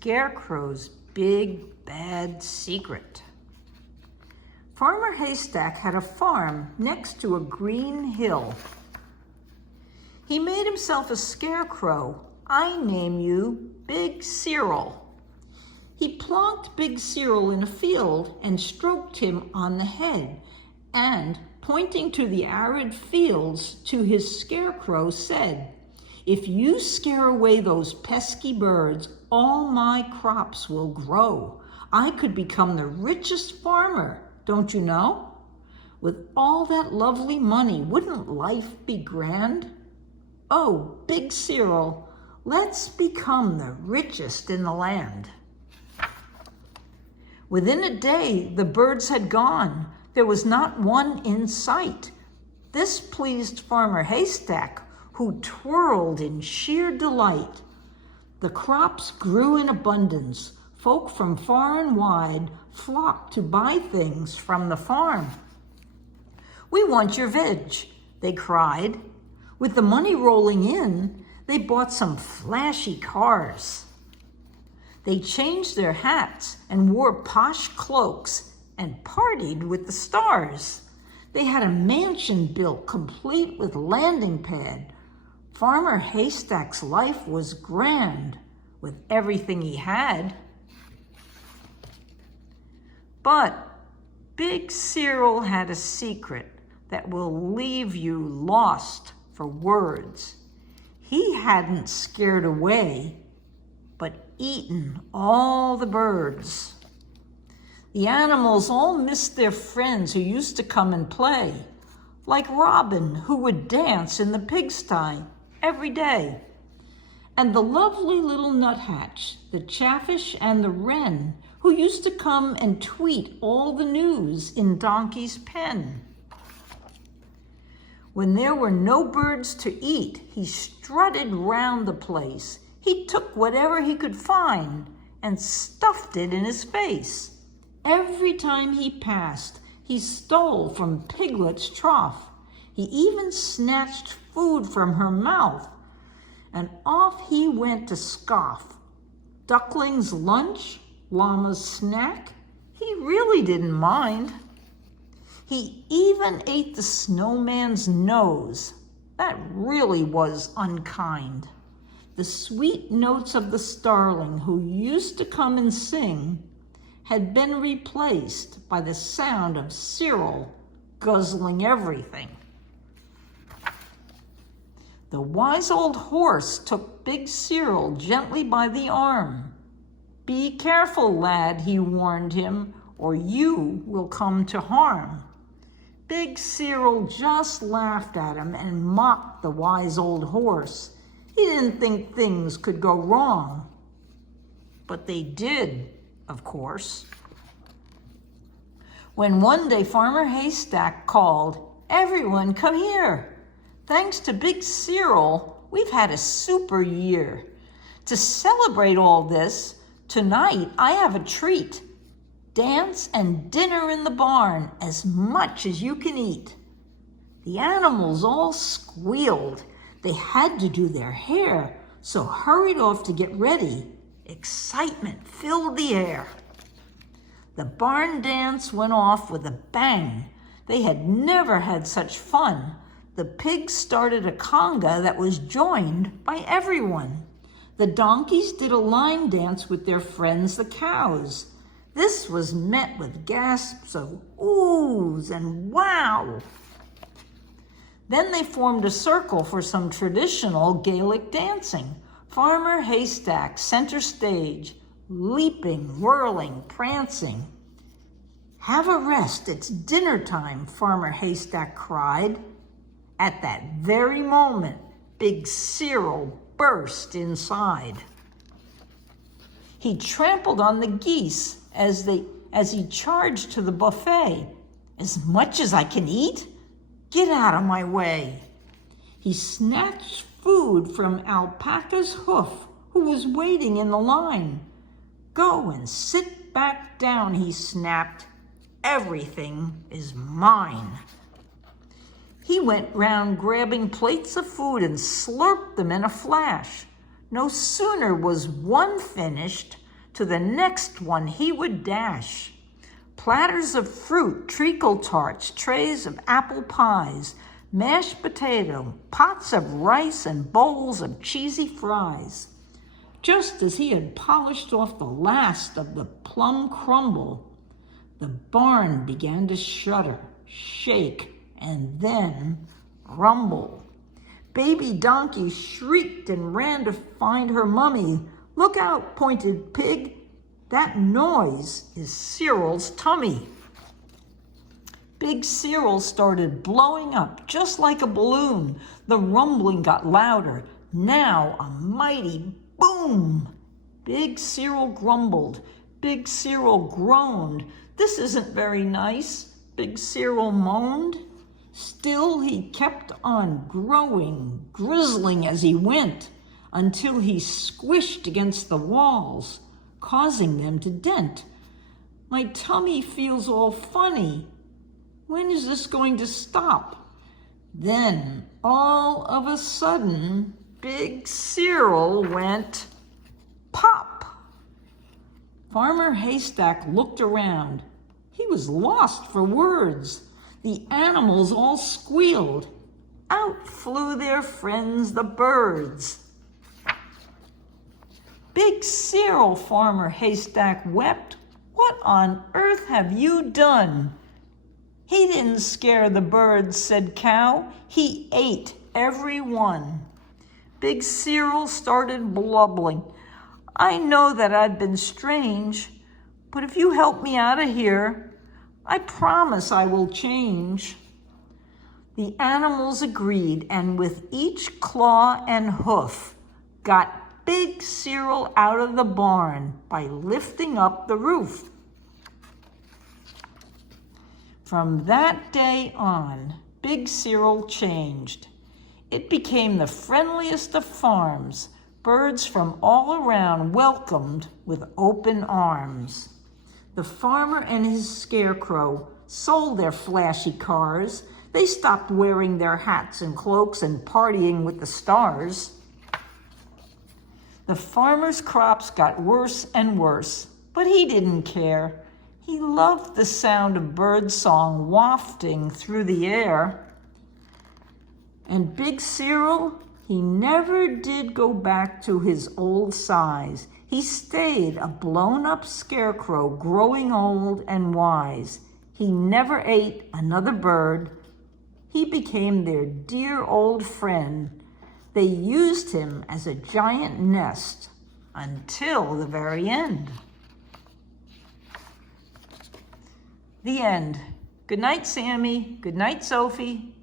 Scarecrow's big bad secret. Farmer Haystack had a farm next to a green hill. He made himself a scarecrow. I name you Big Cyril. He plonked Big Cyril in a field and stroked him on the head, and, pointing to the arid fields to his scarecrow, said, "If you scare away those pesky birds, all my crops will grow. I could become the richest farmer, don't you know? With all that lovely money, wouldn't life be grand? Oh, Big Cyril, let's become the richest in the land." Within a day, the birds had gone. There was not one in sight. This pleased Farmer Haystack, who twirled in sheer delight. The crops grew in abundance. Folk from far and wide flocked to buy things from the farm. "We want your veg," they cried. With the money rolling in, they bought some flashy cars. They changed their hats and wore posh cloaks and partied with the stars. They had a mansion built complete with landing pad. Farmer Haystack's life was grand with everything he had. But Big Cyril had a secret that will leave you lost for words. He hadn't scared away, but eaten all the birds. The animals all missed their friends who used to come and play, like Robin, who would dance in the pigsty every day, and the lovely little nuthatch, the chaffinch, and the wren, who used to come and tweet all the news in Donkey's pen. When there were no birds to eat, he strutted round the place. He took whatever he could find and stuffed it in his face. Every time he passed, he stole from Piglet's trough. He even snatched food from her mouth, and off he went to scoff. Duckling's lunch, llama's snack, he really didn't mind. He even ate the snowman's nose. That really was unkind. The sweet notes of the starling who used to come and sing had been replaced by the sound of Cyril guzzling everything. The wise old horse took Big Cyril gently by the arm. "Be careful, lad," he warned him, "or you will come to harm." Big Cyril just laughed at him and mocked the wise old horse. He didn't think things could go wrong. But they did, of course. When one day Farmer Haystack called, "Everyone, come here. Thanks to Big Cyril, we've had a super year. To celebrate all this, tonight I have a treat. Dance and dinner in the barn, as much as you can eat." The animals all squealed. They had to do their hair, so hurried off to get ready. Excitement filled the air. The barn dance went off with a bang. They had never had such fun. The pigs started a conga that was joined by everyone. The donkeys did a line dance with their friends, the cows. This was met with gasps of oohs and wow. Then they formed a circle for some traditional Gaelic dancing. Farmer Haystack center stage, leaping, whirling, prancing. "Have a rest, it's dinner time," Farmer Haystack cried. At that very moment, Big Cyril burst inside. He trampled on the geese as he charged to the buffet. "As much as I can eat? Get out of my way." He snatched food from Alpaca's hoof, who was waiting in the line. "Go and sit back down," he snapped. "Everything is mine." He went round grabbing plates of food and slurped them in a flash. No sooner was one finished To the next one he would dash. Platters of fruit, treacle tarts, trays of apple pies, mashed potato, pots of rice, and bowls of cheesy fries. Just as he had polished off the last of the plum crumble, the barn began to shudder, shake, and then rumble. Baby Donkey shrieked and ran to find her mummy. "Look out," pointed Pig. "That noise is Cyril's tummy." Big Cyril started blowing up just like a balloon. The rumbling got louder. Now a mighty boom. Big Cyril grumbled. Big Cyril groaned. "This isn't very nice," Big Cyril moaned. Still he kept on growing, grizzling as he went, until he squished against the walls, causing them to dent. "My tummy feels all funny. When is this going to stop?" Then, all of a sudden, Big Cyril went pop. Farmer Haystack looked around. He was lost for words. The animals all squealed. Out flew their friends, the birds. "Big Cyril," Farmer Haystack wept, "what on earth have you done?" "He didn't scare the birds," said Cow. "He ate every one." Big Cyril started blubbering. "I know that I've been strange, but if you help me out of here, I promise I will change." The animals agreed, and with each claw and hoof, got Big Cyril out of the barn by lifting up the roof. From that day on, Big Cyril changed. It became the friendliest of farms. Birds from all around welcomed with open arms. The farmer and his Scarecrow sold their flashy cars. They stopped wearing their hats and cloaks and partying with the stars. The farmer's crops got worse and worse, but he didn't care. He loved the sound of birdsong wafting through the air. And Big Cyril, he never did go back to his old size. He stayed a blown-up scarecrow, growing old and wise. He never ate another bird. He became their dear old friend. They used him as a giant nest until the very end. The end. Good night, Sammy. Good night, Sophie.